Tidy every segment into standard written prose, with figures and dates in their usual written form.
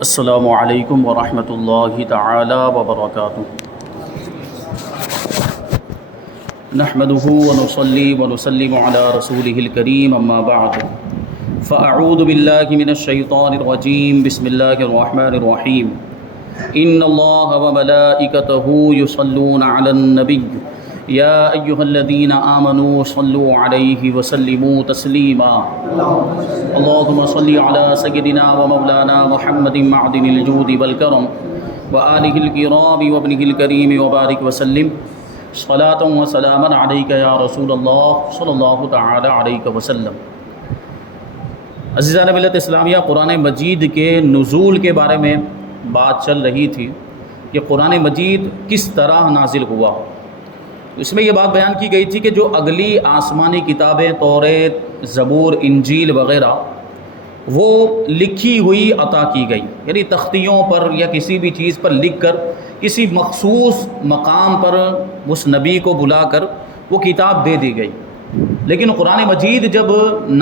السلام علیکم ورحمۃ اللہ تعالی وبرکاتہ۔ نحمده ونصلي ونسلم على رسوله الكريم اما بعد فاعوذ باللہ من الشیطان الرجیم بسم اللہ الرحمن الرحیم ان اللہ وملائکته یصلون علی النبی یا ایہا الذین آمنوا صلوا علیہ وسلموا تسلیما اللہم صلی علی سیدنا ومولانا محمد معدن الجود والکرم وآلہ الکرام وابنہ الکریم وبارک وسلم صلاۃ و سلاما علیک یا رسول اللہ صلی اللہ تعالی علیہ وسلم۔ عزیزان ملت اسلامیہ، قرآن مجید کے نزول کے بارے میں بات چل رہی تھی کہ قرآن مجید کس طرح نازل ہوا۔ اس میں یہ بات بیان کی گئی تھی کہ جو اگلی آسمانی کتابیں توریت، زبور، انجیل وغیرہ وہ لکھی ہوئی عطا کی گئی، یعنی تختیوں پر یا کسی بھی چیز پر لکھ کر کسی مخصوص مقام پر اس نبی کو بلا کر وہ کتاب دے دی گئی۔ لیکن قرآن مجید جب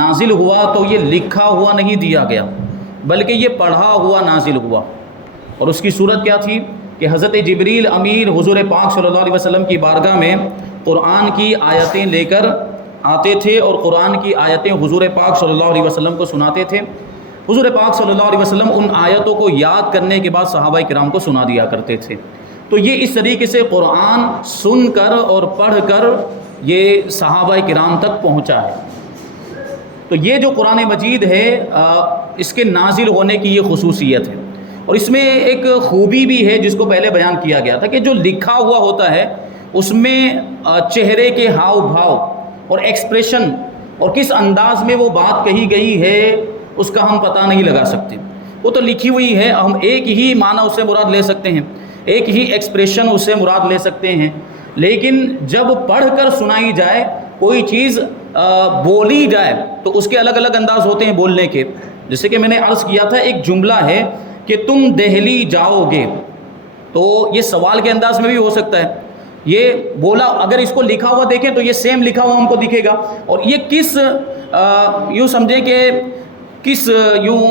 نازل ہوا تو یہ لکھا ہوا نہیں دیا گیا بلکہ یہ پڑھا ہوا نازل ہوا۔ اور اس کی صورت کیا تھی کہ حضرت جبریل امیر حضور پاک صلی اللہ علیہ وسلم کی بارگاہ میں قرآن کی آیتیں لے کر آتے تھے اور قرآن کی آیتیں حضور پاک صلی اللہ علیہ وسلم کو سناتے تھے۔ حضور پاک صلی اللہ علیہ وسلم ان آیتوں کو یاد کرنے کے بعد صحابہ کرام کو سنا دیا کرتے تھے۔ تو یہ اس طریقے سے قرآن سن کر اور پڑھ کر یہ صحابہ کرام تک پہنچا ہے۔ تو یہ جو قرآن مجید ہے اس کے نازل ہونے کی یہ خصوصیت ہے، اور اس میں ایک خوبی بھی ہے جس کو پہلے بیان کیا گیا تھا کہ جو لکھا ہوا ہوتا ہے اس میں چہرے کے ہاؤ بھاؤ اور ایکسپریشن اور کس انداز میں وہ بات کہی گئی ہے اس کا ہم پتہ نہیں لگا سکتے۔ وہ تو لکھی ہوئی ہے، ہم ایک ہی معنی اس سے مراد لے سکتے ہیں، ایک ہی ایکسپریشن اس سے مراد لے سکتے ہیں، لیکن جب پڑھ کر سنائی جائے، کوئی چیز بولی جائے تو اس کے الگ الگ انداز ہوتے ہیں بولنے کے۔ جیسے کہ میں نے عرض کیا تھا، ایک جملہ ہے کہ تم دہلی جاؤ گے، تو یہ سوال کے انداز میں بھی ہو سکتا ہے، یہ بولا، اگر اس کو لکھا ہوا دیکھیں تو یہ سیم لکھا ہوا ہم کو دکھے گا، اور یہ کس یوں سمجھیں کہ کس یوں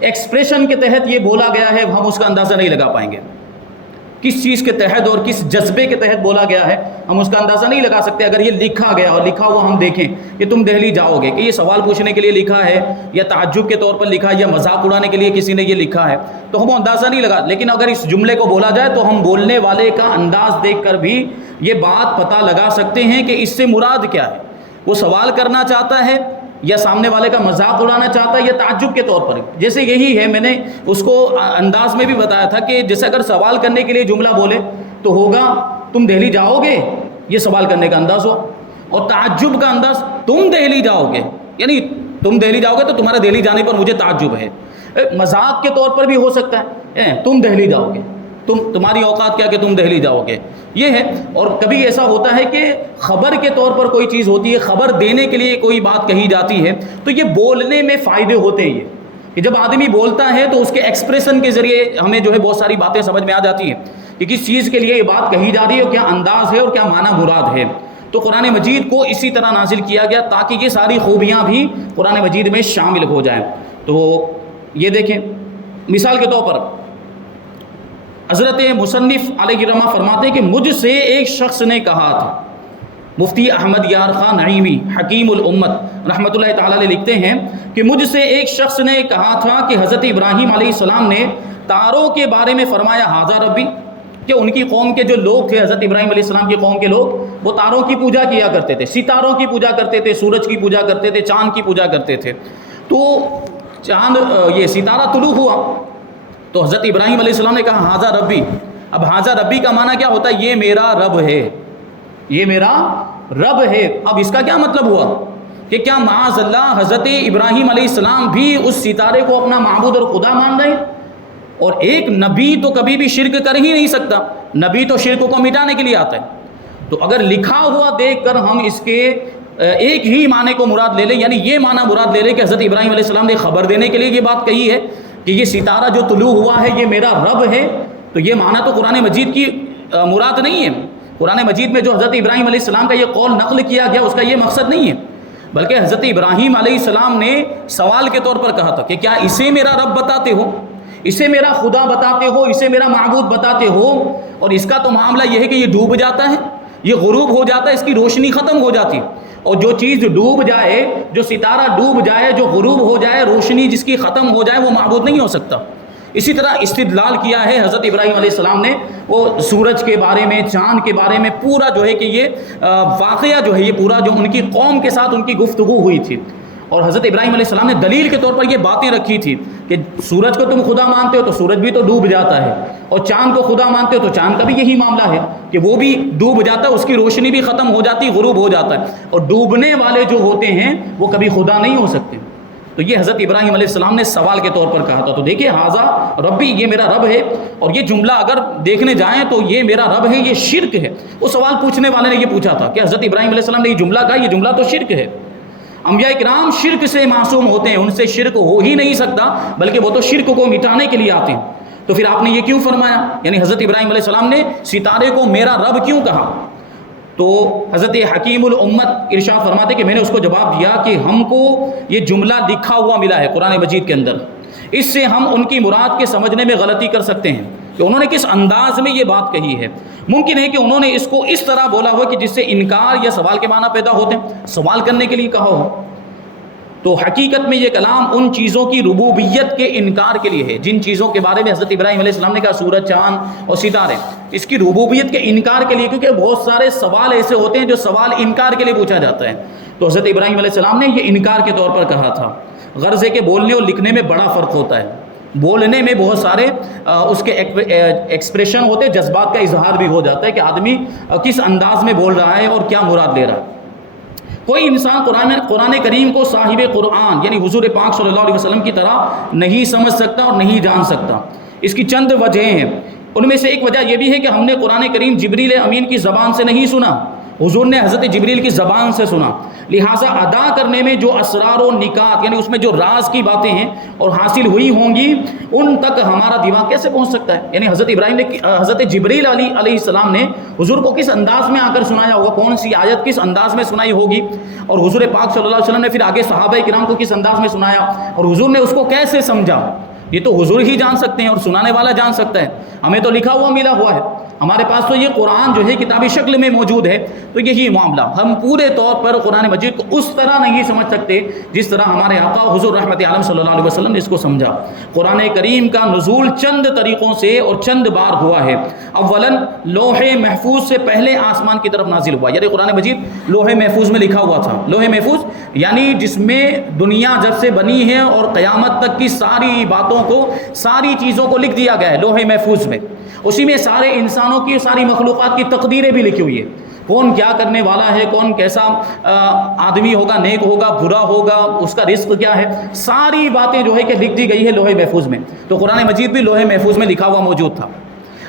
ایکسپریشن کے تحت یہ بولا گیا ہے ہم اس کا اندازہ نہیں لگا پائیں گے۔ کس چیز کے تحت اور کس جذبے کے تحت بولا گیا ہے ہم اس کا اندازہ نہیں لگا سکتے۔ اگر یہ لکھا گیا اور لکھا ہوا ہم دیکھیں کہ تم دہلی جاؤ گے، کہ یہ سوال پوچھنے کے لیے لکھا ہے یا تعجب کے طور پر لکھا ہے یا مذاق اڑانے کے لیے کسی نے یہ لکھا ہے تو ہم اندازہ نہیں لگا، لیکن اگر اس جملے کو بولا جائے تو ہم بولنے والے کا انداز دیکھ کر بھی یہ بات پتہ لگا سکتے ہیں کہ اس سے مراد کیا ہے۔ وہ سوال کرنا چاہتا ہے یا سامنے والے کا مذاق اڑانا چاہتا ہے یا تعجب کے طور پر۔ جیسے یہی ہے، میں نے اس کو انداز میں بھی بتایا تھا کہ جیسے اگر سوال کرنے کے لیے جملہ بولے تو ہوگا تم دہلی جاؤ گے، یہ سوال کرنے کا انداز ہو، اور تعجب کا انداز تم دہلی جاؤ گے، یعنی تم دہلی جاؤ گے تو تمہارے دہلی جانے پر مجھے تعجب ہے۔ مذاق کے طور پر بھی ہو سکتا ہے، تم دہلی جاؤ گے، تمہاری اوقات کیا کہ تم دہلی جاؤ گے، یہ ہے۔ اور کبھی ایسا ہوتا ہے کہ خبر کے طور پر کوئی چیز ہوتی ہے، خبر دینے کے لیے کوئی بات کہی جاتی ہے، تو یہ بولنے میں فائدے ہوتے ہیں، یہ کہ جب آدمی بولتا ہے تو اس کے ایکسپریشن کے ذریعے ہمیں جو ہے بہت ساری باتیں سمجھ میں آ جاتی ہیں کہ کس چیز کے لیے یہ بات کہی جا رہی ہے اور کیا انداز ہے اور کیا معنی مراد ہے۔ تو قرآن مجید کو اسی طرح نازل کیا گیا تاکہ یہ ساری خوبیاں بھی قرآن مجید میں شامل ہو جائیں۔ تو یہ دیکھیں، مثال کے طور پر حضرت مصنف علیہ رحمہ فرماتے ہیں کہ مجھ سے ایک شخص نے کہا تھا، مفتی احمد یار خان نعیمی حکیم الامت رحمۃ اللہ تعالی علیہ لکھتے ہیں کہ مجھ سے ایک شخص نے کہا تھا کہ حضرت ابراہیم علیہ السلام نے تاروں کے بارے میں فرمایا ھذا ربی، کہ ان کی قوم کے جو لوگ تھے، حضرت ابراہیم علیہ السلام کی قوم کے لوگ، وہ تاروں کی پوجا کیا کرتے تھے، ستاروں کی پوجا کرتے تھے، سورج کی پوجا کرتے تھے، چاند کی پوجا کرتے تھے۔ تو چاند یہ ستارہ طلوع ہوا تو حضرت ابراہیم علیہ السلام نے کہا ھذا ربی۔ اب ھذا ربی کا معنی کیا ہوتا ہے؟ یہ میرا رب ہے، یہ میرا رب ہے۔ اب اس کا کیا مطلب ہوا کہ کیا معاذ اللہ حضرت ابراہیم علیہ السلام بھی اس ستارے کو اپنا معبود اور خدا مان رہے ہیں؟ اور ایک نبی تو کبھی بھی شرک کر ہی نہیں سکتا، نبی تو شرک کو مٹانے کے لیے آتا ہے۔ تو اگر لکھا ہوا دیکھ کر ہم اس کے ایک ہی معنی کو مراد لے لیں، یعنی یہ معنی مراد لے لیں کہ حضرت ابراہیم علیہ السلام نے خبر دینے کے لیے یہ بات کہی ہے کہ یہ ستارہ جو طلوع ہوا ہے یہ میرا رب ہے، تو یہ معنی تو قرآن مجید کی مراد نہیں ہے۔ قرآن مجید میں جو حضرت ابراہیم علیہ السلام کا یہ قول نقل کیا گیا اس کا یہ مقصد نہیں ہے۔ بلکہ حضرت ابراہیم علیہ السلام نے سوال کے طور پر کہا تھا کہ کیا اسے میرا رب بتاتے ہو، اسے میرا خدا بتاتے ہو، اسے میرا معبود بتاتے ہو، اور اس کا تو معاملہ یہ ہے کہ یہ ڈوب جاتا ہے، یہ غروب ہو جاتا ہے، اس کی روشنی ختم ہو جاتی، اور جو چیز ڈوب جائے، جو ستارہ ڈوب جائے، جو غروب ہو جائے، روشنی جس کی ختم ہو جائے، وہ معبود نہیں ہو سکتا۔ اسی طرح استدلال کیا ہے حضرت ابراہیم علیہ السلام نے، وہ سورج کے بارے میں، چاند کے بارے میں پورا جو ہے کہ یہ واقعہ جو ہے یہ پورا جو ان کی قوم کے ساتھ ان کی گفتگو ہوئی تھی، اور حضرت ابراہیم علیہ السلام نے دلیل کے طور پر یہ باتیں رکھی تھی کہ سورج کو تم خدا مانتے ہو تو سورج بھی تو ڈوب جاتا ہے، اور چاند کو خدا مانتے ہو تو چاند کا بھی یہی معاملہ ہے کہ وہ بھی ڈوب جاتا ہے، اس کی روشنی بھی ختم ہو جاتی، غروب ہو جاتا ہے، اور ڈوبنے والے جو ہوتے ہیں وہ کبھی خدا نہیں ہو سکتے۔ تو یہ حضرت ابراہیم علیہ السلام نے سوال کے طور پر کہا تھا۔ تو دیکھیے حاذا ربی، یہ میرا رب ہے، اور یہ جملہ اگر دیکھنے جائیں تو یہ میرا رب ہے یہ شرک ہے۔ وہ سوال پوچھنے والے نے یہ پوچھا تھا کہ حضرت ابراہیم علیہ السلام نے یہ جملہ کہا، یہ جملہ تو شرک ہے۔ انبیاء کرام شرک سے معصوم ہوتے ہیں، ان سے شرک ہو ہی نہیں سکتا، بلکہ وہ تو شرک کو مٹانے کے لیے آتے ہیں۔ تو پھر آپ نے یہ کیوں فرمایا، یعنی حضرت ابراہیم علیہ السلام نے ستارے کو میرا رب کیوں کہا؟ تو حضرت حکیم الامت ارشاد فرماتے کہ میں نے اس کو جواب دیا کہ ہم کو یہ جملہ لکھا ہوا ملا ہے قرآن مجید کے اندر، اس سے ہم ان کی مراد کے سمجھنے میں غلطی کر سکتے ہیں کہ انہوں نے کس انداز میں یہ بات کہی ہے۔ ممکن ہے کہ انہوں نے اس کو اس طرح بولا ہو کہ جس سے انکار یا سوال کے معنی پیدا ہوتے ہیں، سوال کرنے کے لیے کہا ہو۔ تو حقیقت میں یہ کلام ان چیزوں کی ربوبیت کے انکار کے لیے ہے جن چیزوں کے بارے میں حضرت ابراہیم علیہ السلام نے کہا، سورج، چاند اور ستارے، اس کی ربوبیت کے انکار کے لیے، کیونکہ بہت سارے سوال ایسے ہوتے ہیں جو سوال انکار کے لیے پوچھا جاتا ہے۔ تو حضرت ابراہیم علیہ السلام نے یہ انکار کے طور پر کہا تھا۔ غرض ہے کہ بولنے اور لکھنے میں بڑا فرق ہوتا ہے۔ بولنے میں بہت سارے اس کے ایکسپریشن ہوتے ہیں، جذبات کا اظہار بھی ہو جاتا ہے کہ آدمی کس انداز میں بول رہا ہے اور کیا مراد لے رہا ہے۔ کوئی انسان قرآن کریم کو صاحب قرآن یعنی حضور پاک صلی اللہ علیہ وسلم کی طرح نہیں سمجھ سکتا اور نہیں جان سکتا۔ اس کی چند وجہیں ہیں، ان میں سے ایک وجہ یہ بھی ہے کہ ہم نے قرآن کریم جبریل امین کی زبان سے نہیں سنا، حضور نے حضرت جبریل کی زبان سے سنا، لہٰذا ادا کرنے میں جو اسرار و نکات یعنی اس میں جو راز کی باتیں ہیں اور حاصل ہوئی ہوں گی، ان تک ہمارا دماغ کیسے پہنچ سکتا ہے؟ یعنی حضرت ابراہیم نے حضرت جبریل علیہ السلام نے حضور کو کس انداز میں آ کر سنایا ہوگا، کون سی آیت کس انداز میں سنائی ہوگی، اور حضور پاک صلی اللہ علیہ وسلم نے پھر آگے صحابہ کرام کو کس انداز میں سنایا، اور حضور نے اس کو کیسے سمجھا، یہ تو حضور ہی جان سکتے ہیں اور سنانے والا جان سکتا ہے۔ ہمیں تو لکھا ہوا ملا ہوا ہے، ہمارے پاس تو یہ قرآن جو ہے کتابی شکل میں موجود ہے، تو یہی معاملہ، ہم پورے طور پر قرآن مجید کو اس طرح نہیں سمجھ سکتے جس طرح ہمارے آقا حضور رحمت عالم صلی اللہ علیہ وسلم نے اس کو سمجھا۔ قرآن کریم کا نزول چند طریقوں سے اور چند بار ہوا ہے۔ اولاً لوح محفوظ سے پہلے آسمان کی طرف نازل ہوا، یعنی قرآن مجید لوح محفوظ میں لکھا ہوا تھا۔ لوح محفوظ یعنی جس میں دنیا جب سے بنی ہے اور قیامت تک کی ساری باتوں کو، ساری چیزوں کو لکھ دیا گیا ہے لوح محفوظ میں۔ اسی میں سارے انسانوں کی، ساری مخلوقات کی تقدیریں بھی لکھی ہوئی ہے، کون کیا کرنے والا ہے، کون کیسا آدمی ہوگا، نیک ہوگا، برا ہوگا، اس کا رزق کیا ہے، ساری باتیں جو ہے کہ لکھ دی گئی ہے لوح محفوظ میں۔ تو قرآن مجید بھی لوح محفوظ میں لکھا ہوا موجود تھا۔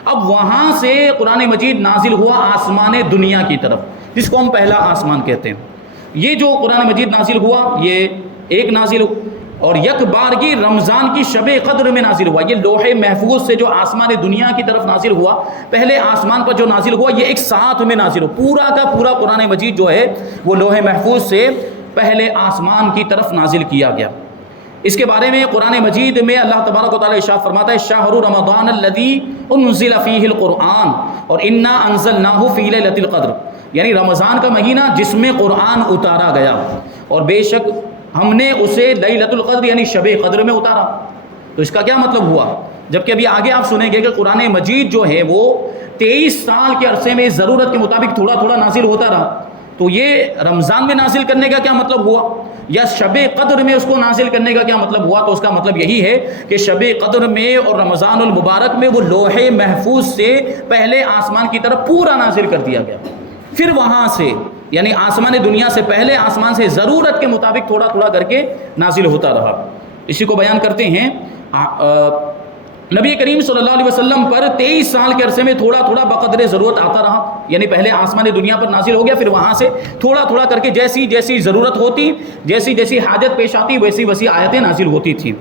اب وہاں سے قرآن مجید نازل ہوا آسمان دنیا کی طرف، جس کو ہم پہلا آسمان کہتے ہیں۔ یہ جو قرآن مجید نازل ہوا، یہ ایک نازل اور یک بارگی رمضان کی شب قدر میں نازل ہوا۔ یہ لوح محفوظ سے جو آسمان دنیا کی طرف نازل ہوا، پہلے آسمان پر جو نازل ہوا، یہ ایک ساتھ میں نازل ہوا۔ پورا کا پورا قرآن مجید جو ہے وہ لوح محفوظ سے پہلے آسمان کی طرف نازل کیا گیا۔ اس کے بارے میں قرآن مجید میں اللہ تبارک و تعالیٰ ارشاد فرماتا ہے، شہر رمضان الذی انزل فیہ القرآن اور انا انزلناہ فی لیلۃ القدر، یعنی رمضان کا مہینہ جس میں قرآن اتارا گیا، اور بے شک ہم نے اسے لیلۃ القدر یعنی شب قدر میں اتارا۔ تو اس کا کیا مطلب ہوا؟ جبکہ ابھی آگے آپ سنیں گے کہ قرآن مجید جو ہے وہ 23 سال کے عرصے میں ضرورت کے مطابق تھوڑا تھوڑا نازل ہوتا رہا، تو یہ رمضان میں نازل کرنے کا کیا مطلب ہوا، یا شب قدر میں اس کو نازل کرنے کا کیا مطلب ہوا؟ تو اس کا مطلب یہی ہے کہ شب قدر میں اور رمضان المبارک میں وہ لوح محفوظ سے پہلے آسمان کی طرف پورا نازل کر دیا گیا، پھر وہاں سے یعنی آسمان دنیا سے پہلے آسمان سے ضرورت کے مطابق تھوڑا تھوڑا کر کے نازل ہوتا رہا۔ اسی کو بیان کرتے ہیں نبی کریم صلی اللہ علیہ وسلم پر 23 سال کے عرصے میں تھوڑا تھوڑا بقدر ضرورت آتا رہا، یعنی پہلے آسمان دنیا پر نازل ہو گیا، پھر وہاں سے تھوڑا تھوڑا کر کے جیسی جیسی ضرورت ہوتی، جیسی جیسی حاجت پیش آتی، ویسی ویسی آیتیں نازل ہوتی تھیں۔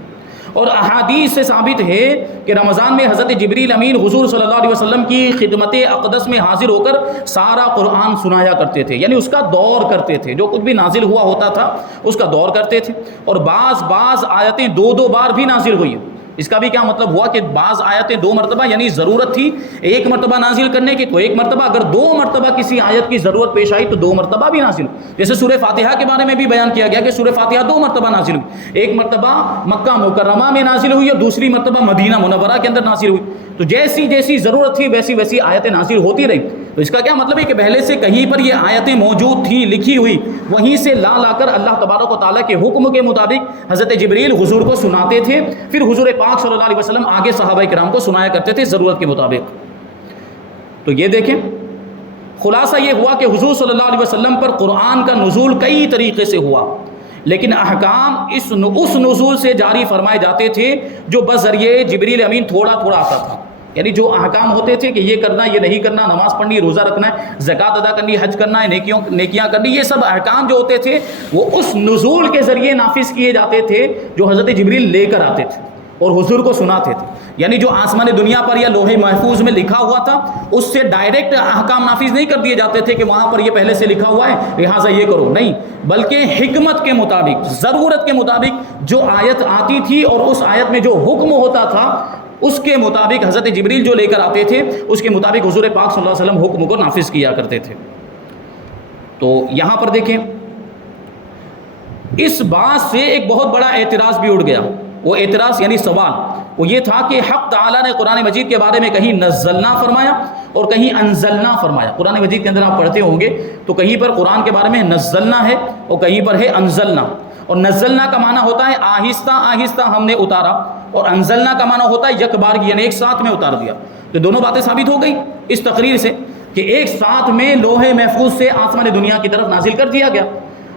اور احادیث سے ثابت ہے کہ رمضان میں حضرت جبریل امین حضور صلی اللہ علیہ وسلم کی خدمت اقدس میں حاضر ہو کر سارا قرآن سنایا کرتے تھے، یعنی اس کا دور کرتے تھے، جو کچھ بھی نازل ہوا ہوتا تھا اس کا دور کرتے تھے. اور بعض آیتیں دو بار بھی نازل ہوئی. اس کا بھی کیا مطلب ہوا کہ بعض آیتیں 2 مرتبہ، یعنی ضرورت تھی ایک مرتبہ نازل کرنے کی تو ایک مرتبہ، اگر 2 مرتبہ کسی آیت کی ضرورت پیش آئی تو 2 مرتبہ بھی نازل. جیسے سورہ فاتحہ کے بارے میں بھی بیان کیا گیا کہ سورہ فاتحہ 2 مرتبہ نازل ہوئی، ایک مرتبہ مکہ مکرمہ میں نازل ہوئی اور دوسری مرتبہ مدینہ منورہ کے اندر نازل ہوئی. تو جیسی ضرورت تھی ویسی آیتیں نازل ہوتی رہی. تو اس کا کیا مطلب ہے کہ پہلے سے کہیں پر یہ آیتیں موجود تھیں، لکھی ہوئی، وہیں سے لا کر اللہ تبارک و تعالیٰ کے حکم کے مطابق حضرت جبریل حضور کو سناتے تھے، پھر حضور پاک صلی اللہ علیہ وسلم آگے صحابہ کرام کو سنایا کرتے تھے ضرورت کے مطابق. تو یہ دیکھیں خلاصہ یہ ہوا کہ حضور صلی اللہ علیہ وسلم پر قرآن کا نزول کئی طریقے سے ہوا، لیکن احکام اس نزول سے جاری فرمائے جاتے تھے جو بذریعہ جبریل امین تھوڑا آتا تھا. یعنی جو احکام ہوتے تھے کہ یہ کرنا، یہ نہیں کرنا، نماز پڑھنی، روزہ رکھنا ہے، زکوٰۃ ادا کرنی، حج کرنا ہے، نیکیاں کرنی، یہ سب احکام جو ہوتے تھے وہ اس نزول کے ذریعے نافذ کیے جاتے تھے جو حضرت جبریل لے کر آتے تھے اور حضور کو سناتے تھے. یعنی جو آسمان دنیا پر یا لوح محفوظ میں لکھا ہوا تھا اس سے ڈائریکٹ احکام نافذ نہیں کر دیے جاتے تھے کہ وہاں پر یہ پہلے سے لکھا ہوا ہے لہٰذا یہ کرو، نہیں، بلکہ حکمت کے مطابق، ضرورت کے مطابق جو آیت آتی تھی اور اس آیت میں جو حکم ہوتا تھا اس کے مطابق حضرت جبریل جو لے کر آتے تھے اس کے مطابق حضور پاک صلی اللہ علیہ وسلم حکم کو نافذ کیا کرتے تھے. تو یہاں پر دیکھیں اس بات سے ایک بہت بڑا اعتراض بھی اٹھ گیا. وہ اعتراض یعنی سوال وہ یہ تھا کہ حق تعالیٰ نے قرآن مجید کے بارے میں کہیں نزلنا فرمایا اور کہیں انزلنا فرمایا. قرآن مجید کے اندر آپ پڑھتے ہوں گے تو کہیں پر قرآن کے بارے میں نزلنا ہے اور کہیں پر ہے انزلنا. اور نزلنا کا معنی ہوتا ہے آہستہ آہستہ ہم نے اتارا، اور انزلنا کا معنی ہوتا ہے یک بارگی، یعنی ایک ساتھ میں اتار دیا. تو دونوں باتیں ثابت ہو گئی اس تقریر سے کہ ایک ساتھ میں لوح محفوظ سے آسمان دنیا کی طرف نازل کر دیا گیا،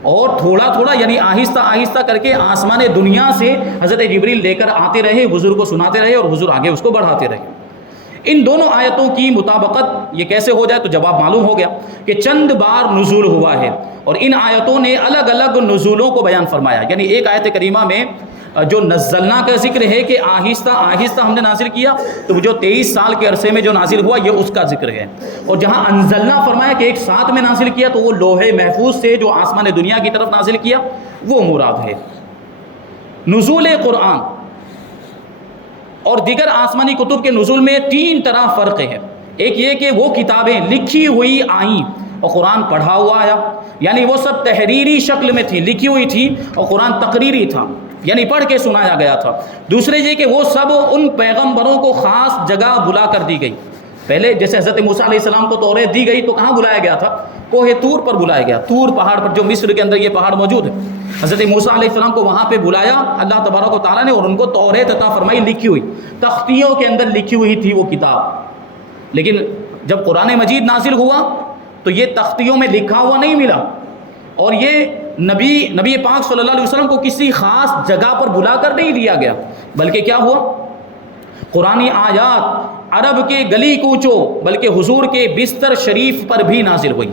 اور تھوڑا یعنی آہستہ آہستہ کر کے آسمان دنیا سے حضرت جبریل لے کر آتے رہے، حضور کو سناتے رہے اور حضور آگے اس کو بڑھاتے رہے. ان دونوں آیتوں کی مطابقت یہ کیسے ہو جائے تو جواب معلوم ہو گیا کہ چند بار نزول ہوا ہے اور ان آیتوں نے الگ الگ نزولوں کو بیان فرمایا. یعنی ایک آیت کریمہ میں جو نزلنا کا ذکر ہے کہ آہستہ آہستہ ہم نے نازل کیا، تو جو 23 سال کے عرصے میں جو نازل ہوا یہ اس کا ذکر ہے. اور جہاں انزلنا فرمایا کہ ایک ساتھ میں نازل کیا تو وہ لوح محفوظ سے جو آسمان دنیا کی طرف نازل کیا وہ مراد ہے. نزول قرآن اور دیگر آسمانی کتب کے نزول میں 3 طرح فرق ہے. ایک یہ کہ وہ کتابیں لکھی ہوئی آئیں اور قرآن پڑھا ہوا آیا، یعنی وہ سب تحریری شکل میں تھی، لکھی ہوئی تھی، اور قرآن تقریری تھا یعنی پڑھ کے سنایا گیا تھا. دوسرے یہ کہ وہ سب ان پیغمبروں کو خاص جگہ بلا کر دی گئی. پہلے جیسے حضرت موسیٰ علیہ السلام کو توریت دی گئی تو کہاں بلایا گیا تھا؟ کوہ طور پر بلایا گیا، طور پہاڑ پر جو مصر کے اندر یہ پہاڑ موجود ہے. حضرت موسیٰ علیہ السلام کو وہاں پہ بلایا اللہ تبارک و تعالیٰ نے اور ان کو توریت عطا فرمائی، لکھی ہوئی تختیوں کے اندر لکھی ہوئی تھی وہ کتاب. لیکن جب قرآن مجید نازل ہوا تو یہ تختیوں میں لکھا ہوا نہیں ملا، اور یہ نبی پاک صلی اللہ علیہ وسلم کو کسی خاص جگہ پر بلا کر نہیں دیا گیا، بلکہ کیا ہوا؟ قرآنی آیات عرب کے گلی کوچوں بلکہ حضور کے بستر شریف پر بھی نازل ہوئی،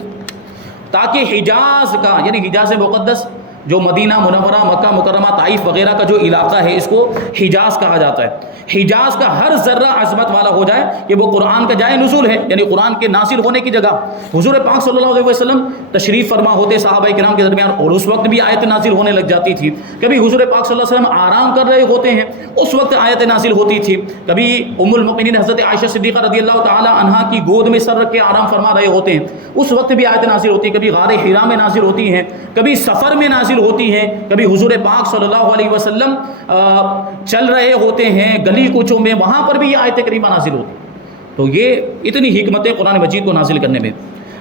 تاکہ حجاز کا یعنی حجاز مقدس جو مدینہ منورہ، مکہ مکرمہ، طائف وغیرہ کا جو علاقہ ہے اس کو حجاز کہا جاتا ہے، حجاز کا ہر ذرہ عظمت والا ہو جائے کہ وہ قرآن کا جائے نزول ہے، یعنی قرآن کے نازل ہونے کی جگہ. حضور پاک صلی اللہ علیہ وسلم تشریف فرما ہوتے صحابہ کرام کے درمیان اور اس وقت بھی آیت نازل ہونے لگ جاتی تھی. کبھی حضور پاک صلی اللہ علیہ وسلم آرام کر رہے ہوتے ہیں اس وقت آیت نازل ہوتی تھی. کبھی ام المؤمنین حضرت عائشہ صدیقہ رضی اللہ تعالی عنہا کی گود میں سر رکھ کے آرام فرما رہے ہوتے ہیں اس وقت بھی آیت نازل ہوتی ہے. کبھی غار حرا میں نازل ہوتی ہیں، کبھی سفر میں نازل ہوتی ہیں، کبھی حضور پاک صلی اللہ علیہ وسلم چل رہے ہوتے ہیں گلی کوچوں میں، وہاں پر بھی یہ آیت کریمہ نازل ہوتی. تو یہ اتنی حکمتیں قرآن مجید کو نازل کرنے میں.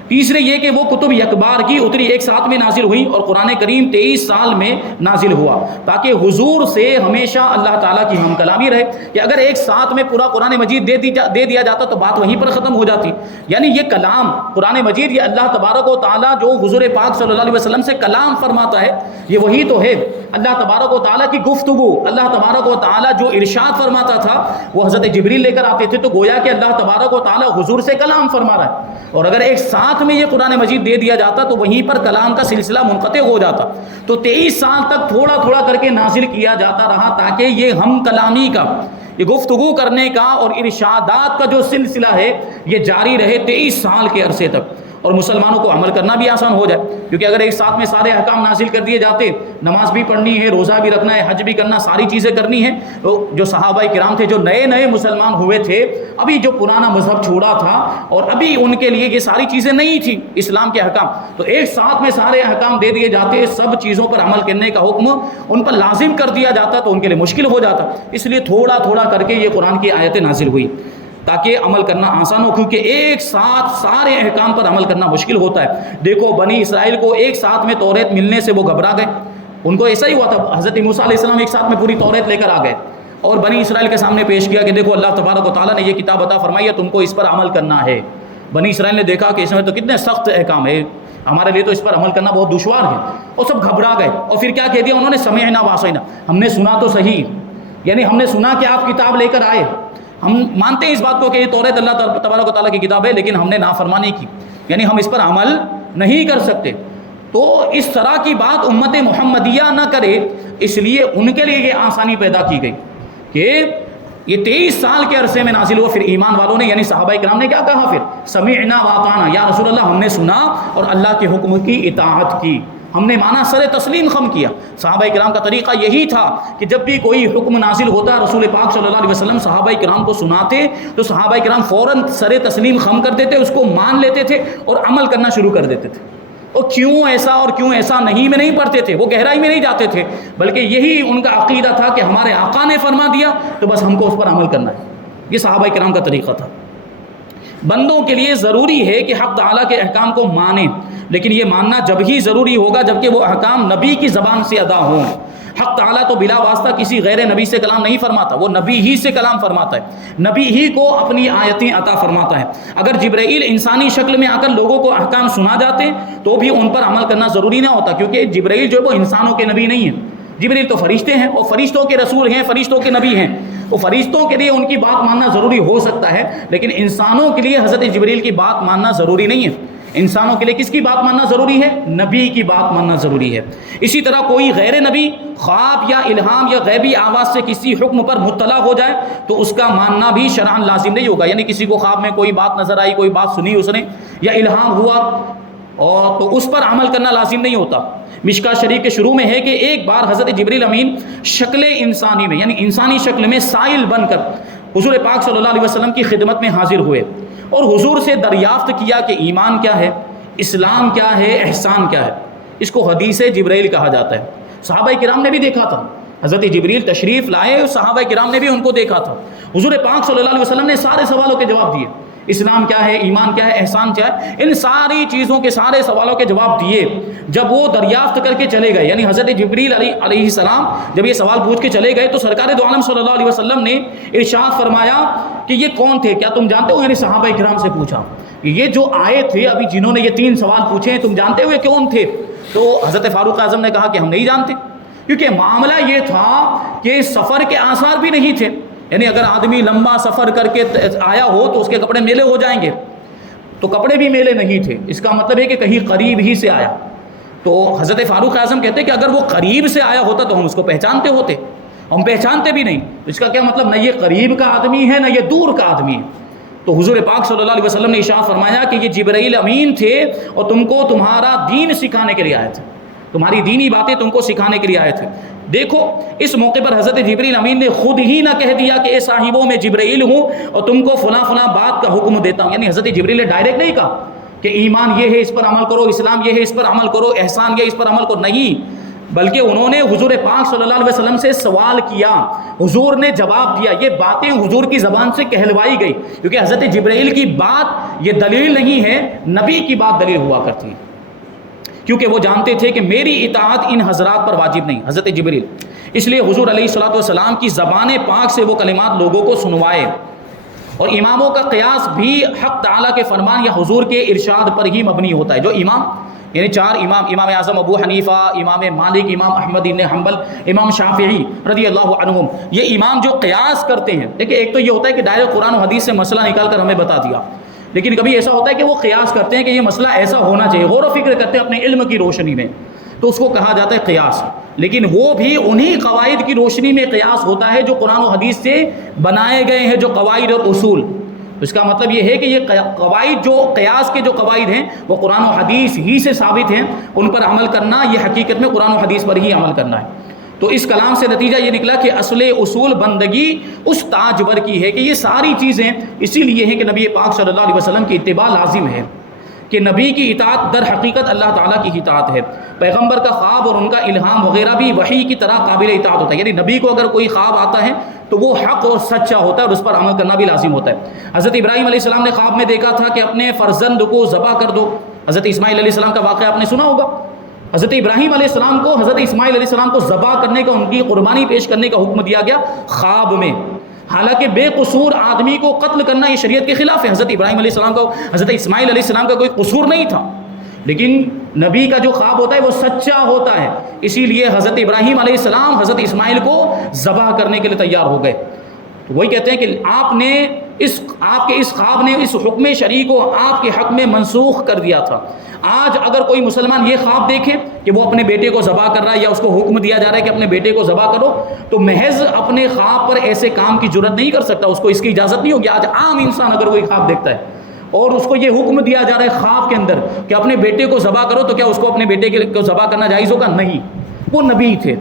تیسرے یہ کہ وہ کتب یکبار کی اتری، ایک ساتھ میں نازل ہوئی، اور قرآن کریم 23 سال میں نازل ہوا تاکہ حضور سے ہمیشہ اللہ تعالیٰ کی ہم کلامی رہے. کہ اگر ایک ساتھ میں پورا قرآن مجید دے دیا جاتا تو بات وہیں پر ختم ہو جاتی. یعنی یہ کلام قرآن مجید یہ اللہ تبارک و تعالیٰ جو حضور پاک صلی اللہ علیہ وسلم سے کلام فرماتا ہے یہ وہی تو ہے. اللہ تبارک و تعالیٰ کی گفتگو، اللہ تبارک و تعالیٰ جو ارشاد فرماتا تھا وہ حضرت جبریل لے کر آتے تھے، تو گویا کہ اللہ تبارک و تعالیٰ حضور سے کلام فرما رہا ہے. اور اگر ایک ساتھ ساتھ میں یہ قرآن مجید دے دیا جاتا تو وہیں پر کلام کا سلسلہ منقطع ہو جاتا. تو 23 سال تک تھوڑا تھوڑا کر کے نازل کیا جاتا رہا تاکہ یہ ہم کلامی کا، یہ گفتگو کرنے کا اور ارشادات کا جو سلسلہ ہے یہ جاری رہے 23 سال کے عرصے تک، اور مسلمانوں کو عمل کرنا بھی آسان ہو جائے. کیونکہ اگر ایک ساتھ میں سارے احکام نازل کر دیے جاتے، نماز بھی پڑھنی ہے، روزہ بھی رکھنا ہے، حج بھی کرنا، ساری چیزیں کرنی ہیں، تو جو صحابہ کرام تھے جو نئے نئے مسلمان ہوئے تھے، ابھی جو پرانا مذہب چھوڑا تھا اور ابھی ان کے لیے یہ ساری چیزیں نہیں تھیں اسلام کے احکام، تو ایک ساتھ میں سارے احکام دے دیے جاتے، سب چیزوں پر عمل کرنے کا حکم ان پر لازم کر دیا جاتا تو ان کے لیے مشکل ہو جاتا. اس لیے تھوڑا تھوڑا کر کے یہ قرآن کی آیتیں نازل ہوئی تاکہ عمل کرنا آسان ہو، کیونکہ ایک ساتھ سارے احکام پر عمل کرنا مشکل ہوتا ہے. دیکھو بنی اسرائیل کو ایک ساتھ میں توریت ملنے سے وہ گھبرا گئے، ان کو ایسا ہی ہوا تھا. حضرت موسیٰ علیہ السلام ایک ساتھ میں پوری توریت لے کر آ گئے اور بنی اسرائیل کے سامنے پیش کیا کہ دیکھو اللہ تبارک و تعالیٰ نے یہ کتاب عطا فرمائی ہے، تم کو اس پر عمل کرنا ہے. بنی اسرائیل نے دیکھا کہ اس میں تو کتنے سخت احکام ہے، ہمارے لیے تو اس پر عمل کرنا بہت دشوار ہے، اور سب گھبرا گئے. اور پھر کیا کہہ دیا انہوں نے؟ سمعنا وعصینا، ہم نے سنا تو صحیح، یعنی ہم نے سنا کہ آپ کتاب لے کر آئے، ہم مانتے ہیں اس بات کو کہ یہ توریت اللہ تبارک و تعالیٰ کی کتاب ہے، لیکن ہم نے نافرمانی کی، یعنی ہم اس پر عمل نہیں کر سکتے. تو اس طرح کی بات امت محمدیہ نہ کرے، اس لیے ان کے لیے یہ آسانی پیدا کی گئی کہ یہ 23 سال کے عرصے میں نازل ہوا. پھر ایمان والوں نے یعنی صحابہ کرام نے کیا کہا؟ پھر سمعنا واطعنا، یا رسول اللہ ہم نے سنا اور اللہ کے حکم کی اطاعت کی، ہم نے مانا، سر تسلیم خم کیا. صحابہ کرام کا طریقہ یہی تھا کہ جب بھی کوئی حکم نازل ہوتا رسول پاک صلی اللہ علیہ وسلم صحابہ کرام کو سناتے تو صحابہ کرام فوراً سر تسلیم خم کرتے تھے، اس کو مان لیتے تھے اور عمل کرنا شروع کر دیتے تھے. اور کیوں ایسا اور کیوں ایسا نہیں میں نہیں پڑھتے تھے، وہ گہرائی میں نہیں جاتے تھے، بلکہ یہی ان کا عقیدہ تھا کہ ہمارے آقا نے فرما دیا تو بس ہم کو اس پر عمل کرنا ہے. یہ صحابہ کرام کا طریقہ تھا. بندوں کے لیے ضروری ہے کہ حق تعالیٰ کے احکام کو مانیں، لیکن یہ ماننا جب ہی ضروری ہوگا جبکہ وہ احکام نبی کی زبان سے ادا ہوں. حق تعالیٰ تو بلا واسطہ کسی غیر نبی سے کلام نہیں فرماتا، وہ نبی ہی سے کلام فرماتا ہے، نبی ہی کو اپنی آیتیں عطا فرماتا ہے. اگر جبرائیل انسانی شکل میں آ کر لوگوں کو احکام سنا جاتے تو بھی ان پر عمل کرنا ضروری نہ ہوتا، کیونکہ جبرائیل جو ہے وہ انسانوں کے نبی نہیں ہیں. جبرائیل تو فرشتے ہیں اور فرشتوں کے رسول ہیں، فرشتوں کے نبی ہیں. وہ فرشتوں کے لیے ان کی بات ماننا ضروری ہو سکتا ہے، لیکن انسانوں کے لیے حضرت جبرائیل کی بات ماننا ضروری نہیں ہے. انسانوں کے لیے کس کی بات ماننا ضروری ہے؟ نبی کی بات ماننا ضروری ہے. اسی طرح کوئی غیر نبی خواب یا الہام یا غیبی آواز سے کسی حکم پر مطلع ہو جائے تو اس کا ماننا بھی شرعاً لازم نہیں ہوگا. یعنی کسی کو خواب میں کوئی بات نظر آئی، کوئی بات سنی اس نے یا الہام ہوا اور تو اس پر عمل کرنا لازم نہیں ہوتا. مشکاۃ شریف کے شروع میں ہے کہ ایک بار حضرت جبریل امین شکل انسانی میں یعنی انسانی شکل میں سائل بن کر حضور پاک صلی اللہ علیہ وسلم کی خدمت میں حاضر ہوئے اور حضور سے دریافت کیا کہ ایمان کیا ہے، اسلام کیا ہے، احسان کیا ہے. اس کو حدیث جبرائیل کہا جاتا ہے. صحابہ کرام نے بھی دیکھا تھا، حضرت جبریل تشریف لائے، صحابہ کرام نے بھی ان کو دیکھا تھا. حضور پاک صلی اللہ علیہ وسلم نے سارے سوالوں کے جواب دیے. اسلام کیا ہے، ایمان کیا ہے، احسان کیا ہے، ان ساری چیزوں کے سارے سوالوں کے جواب دیے. جب وہ دریافت کر کے چلے گئے، یعنی حضرت جبریل علیہ السلام جب یہ سوال پوچھ کے چلے گئے تو سرکار دو عالم صلی اللہ علیہ وسلم نے ارشاد فرمایا کہ یہ کون تھے، کیا تم جانتے ہو؟ یعنی صحابہ کرام سے پوچھا یہ جو آئے تھے ابھی جنہوں نے یہ 3 سوال پوچھے ہیں تم جانتے ہو یہ کون تھے؟ تو حضرت فاروق اعظم نے کہا کہ ہم نہیں جانتے، کیونکہ معاملہ یہ تھا کہ سفر کے آثار بھی نہیں تھے. یعنی اگر آدمی لمبا سفر کر کے آیا ہو تو اس کے کپڑے میلے ہو جائیں گے، تو کپڑے بھی میلے نہیں تھے. اس کا مطلب ہے کہ کہیں قریب ہی سے آیا. تو حضرت فاروق اعظم کہتے کہ اگر وہ قریب سے آیا ہوتا تو ہم اس کو پہچانتے ہوتے، ہم پہچانتے بھی نہیں. اس کا کیا مطلب؟ نہ یہ قریب کا آدمی ہے نہ یہ دور کا آدمی ہے. تو حضور پاک صلی اللہ علیہ وسلم نے ارشاد فرمایا کہ یہ جبرائیل امین تھے اور تم کو تمہارا دین سکھانے کے لیے آئے تھے، تمہاری دینی باتیں تم کو سکھانے کے لیے آئے تھے. دیکھو اس موقع پر حضرت جبرائیل امین نے خود ہی نہ کہہ دیا کہ اے صاحبوں میں جبرائیل ہوں اور تم کو فلاں فلاں بات کا حکم دیتا ہوں. یعنی حضرت جبرائیل نے ڈائریکٹ نہیں کہا کہ ایمان یہ ہے اس پر عمل کرو، اسلام یہ ہے اس پر عمل کرو، احسان یہ اس پر عمل کرو، نہیں، بلکہ انہوں نے حضور پاک صلی اللہ علیہ وسلم سے سوال کیا، حضور نے جواب دیا. یہ باتیں حضور کی زبان سے کہلوائی گئی، کیونکہ حضرت جبرائیل کی بات یہ دلیل نہیں ہے، نبی کی بات دلیل ہوا کرتی ہے، کیونکہ وہ جانتے تھے کہ میری اطاعت ان حضرات پر واجب نہیں، حضرت جبرائیل. اس لیے حضور علیہ الصلوۃ والسلام کی زبان پاک سے وہ کلمات لوگوں کو سنوائے. اور اماموں کا قیاس بھی حق تعالیٰ کے فرمان یا حضور کے ارشاد پر ہی مبنی ہوتا ہے. جو امام یعنی 4 امام، امام اعظم ابو حنیفہ، امام مالک، امام احمد بن حنبل، امام شافعی رضی اللہ عنہم، یہ امام جو قیاس کرتے ہیں، دیکھیں ایک تو یہ ہوتا ہے کہ ڈائریکٹ قرآن و حدیث سے مسئلہ نکال کر ہمیں بتا دیا، لیکن کبھی ایسا ہوتا ہے کہ وہ قیاس کرتے ہیں کہ یہ مسئلہ ایسا ہونا چاہیے، غور و فکر کرتے ہیں اپنے علم کی روشنی میں، تو اس کو کہا جاتا ہے قیاس۔ لیکن وہ بھی انہی قواعد کی روشنی میں قیاس ہوتا ہے جو قرآن و حدیث سے بنائے گئے ہیں، جو قواعد اور اصول۔ اس کا مطلب یہ ہے کہ یہ قواعد، جو قیاس کے جو قواعد ہیں وہ قرآن و حدیث ہی سے ثابت ہیں، ان پر عمل کرنا یہ حقیقت میں قرآن و حدیث پر ہی عمل کرنا ہے۔ تو اس کلام سے نتیجہ یہ نکلا کہ اصل اصول بندگی اس تاجور کی ہے کہ یہ ساری چیزیں اسی لیے ہیں کہ نبی پاک صلی اللہ علیہ وسلم کی اتباع لازم ہے، کہ نبی کی اطاعت در حقیقت اللہ تعالیٰ کی اطاعت ہے۔ پیغمبر کا خواب اور ان کا الہام وغیرہ بھی وحی کی طرح قابل اطاعت ہوتا ہے، یعنی نبی کو اگر کوئی خواب آتا ہے تو وہ حق اور سچا ہوتا ہے اور اس پر عمل کرنا بھی لازم ہوتا ہے۔ حضرت ابراہیم علیہ السلام نے خواب میں دیکھا تھا کہ اپنے فرزند کو ذبح کر دو۔ حضرت اسماعیل علیہ السلام کا واقعہ آپ نے سنا ہوگا۔ حضرت ابراہیم علیہ السلام کو حضرت اسماعیل علیہ السلام کو ذبح کرنے کا، ان کی قربانی پیش کرنے کا حکم دیا گیا خواب میں، حالانکہ بے قصور آدمی کو قتل کرنا یہ شریعت کے خلاف ہے۔ حضرت ابراہیم علیہ السلام کا، حضرت اسماعیل علیہ السلام کا کوئی قصور نہیں تھا، لیکن نبی کا جو خواب ہوتا ہے وہ سچا ہوتا ہے، اسی لیے حضرت ابراہیم علیہ السلام حضرت اسماعیل کو ذبح کرنے کے لیے تیار ہو گئے۔ تو وہی کہتے ہیں کہ آپ کے اس خواب نے اس حکم شرعی کو آپ کے حق میں منسوخ کر دیا تھا۔ آج اگر کوئی مسلمان یہ خواب دیکھے کہ وہ اپنے بیٹے کو ذبح کر رہا ہے یا اس کو حکم دیا جا رہا ہے کہ اپنے بیٹے کو ذبح کرو، تو محض اپنے خواب پر ایسے کام کی جرت نہیں کر سکتا، اس کو اس کی اجازت نہیں ہوگی۔ آج عام انسان اگر کوئی خواب دیکھتا ہے اور اس کو یہ حکم دیا جا رہا ہے خواب کے اندر کہ اپنے بیٹے کو ذبح کرو، تو کیا اس کو اپنے بیٹے کو ذبح کرنا جائز ہوگا؟ نہیں۔ وہ نبی تھے،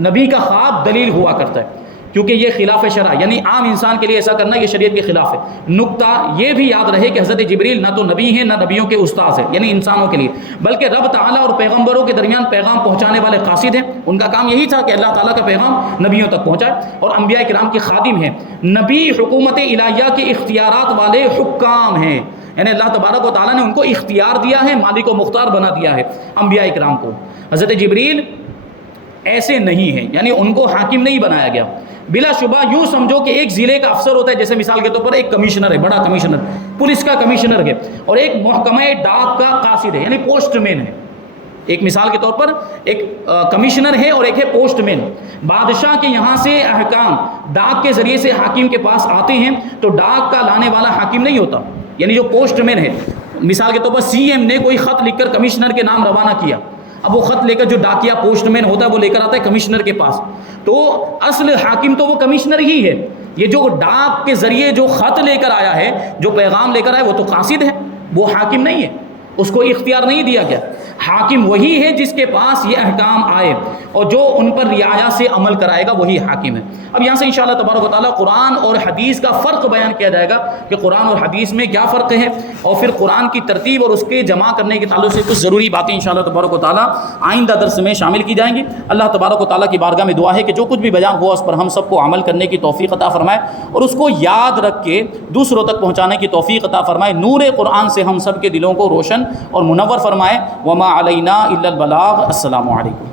نبی کا خواب دلیل ہوا کرتا ہے، کیونکہ یہ خلاف شرع، یعنی عام انسان کے لیے ایسا کرنا یہ شریعت کے خلاف ہے۔ نقطہ یہ بھی یاد رہے کہ حضرت جبریل نہ تو نبی ہیں نہ نبیوں کے استاذ ہیں، یعنی انسانوں کے لیے، بلکہ رب تعالیٰ اور پیغمبروں کے درمیان پیغام پہنچانے والے قاصد ہیں۔ ان کا کام یہی تھا کہ اللہ تعالیٰ کا پیغام نبیوں تک پہنچائے، اور انبیاء کرام کے خادم ہیں۔ نبی حکومت الہیہ کے اختیارات والے حکام ہیں، یعنی اللہ تبارک و تعالیٰ نے ان کو اختیار دیا ہے، مالک و مختار بنا دیا ہے انبیاء کرام کو۔ حضرت جبریل ایسے نہیں ہیں، یعنی ان کو حاکم نہیں بنایا گیا۔ بلا شبہ یوں سمجھو کہ ایک ضلع کا افسر ہوتا ہے، جیسے مثال کے طور پر ایک کمشنر ہے، بڑا کمشنر، پولیس کا کمشنر ہے، اور ایک محکمہ ڈاک کا قاصد ہے، یعنی پوسٹ مین ہے۔ ایک مثال کے طور پر ایک کمشنر ہے اور ایک ہے پوسٹ مین۔ بادشاہ کے یہاں سے احکام ڈاک کے ذریعے سے حاکم کے پاس آتے ہیں، تو ڈاک کا لانے والا حاکم نہیں ہوتا، یعنی جو پوسٹ مین ہے۔ مثال کے طور پر سی ایم نے کوئی خط لکھ کر کمشنر کے نام روانہ کیا، اب وہ خط لے کر جو ڈاکیا پوسٹ مین ہوتا ہے وہ لے کر آتا ہے کمشنر کے پاس، تو اصل حاکم تو وہ کمشنر ہی ہے۔ یہ جو ڈاک کے ذریعے جو خط لے کر آیا ہے، جو پیغام لے کر آیا، وہ تو قاصد ہے، وہ حاکم نہیں ہے، اس کو اختیار نہیں دیا گیا۔ حاکم وہی ہے جس کے پاس یہ احکام آئے اور جو ان پر رعایا سے عمل کرائے گا، وہی حاکم ہے۔ اب یہاں سے انشاءاللہ تبارک و تعالیٰ قرآن اور حدیث کا فرق بیان کیا جائے گا کہ قرآن اور حدیث میں کیا فرق ہے، اور پھر قرآن کی ترتیب اور اس کے جمع کرنے کے تعلق سے کچھ ضروری باتیں انشاءاللہ تبارک و تعالیٰ آئندہ درس میں شامل کی جائیں گی۔ اللہ تبارک و تعالیٰ کی بارگاہ میں دعا ہے کہ جو کچھ بھی بیان ہوا اس پر ہم سب کو عمل کرنے کی توفیق عطا فرمائے، اور اس کو یاد رکھ کے دوسروں تک پہنچانے کی توفیق عطا فرمائے۔ نور قرآن سے ہم سب کے دلوں کو روشن اور منور فرمائے۔ وما علینا الا البلاغ۔ السلام علیکم۔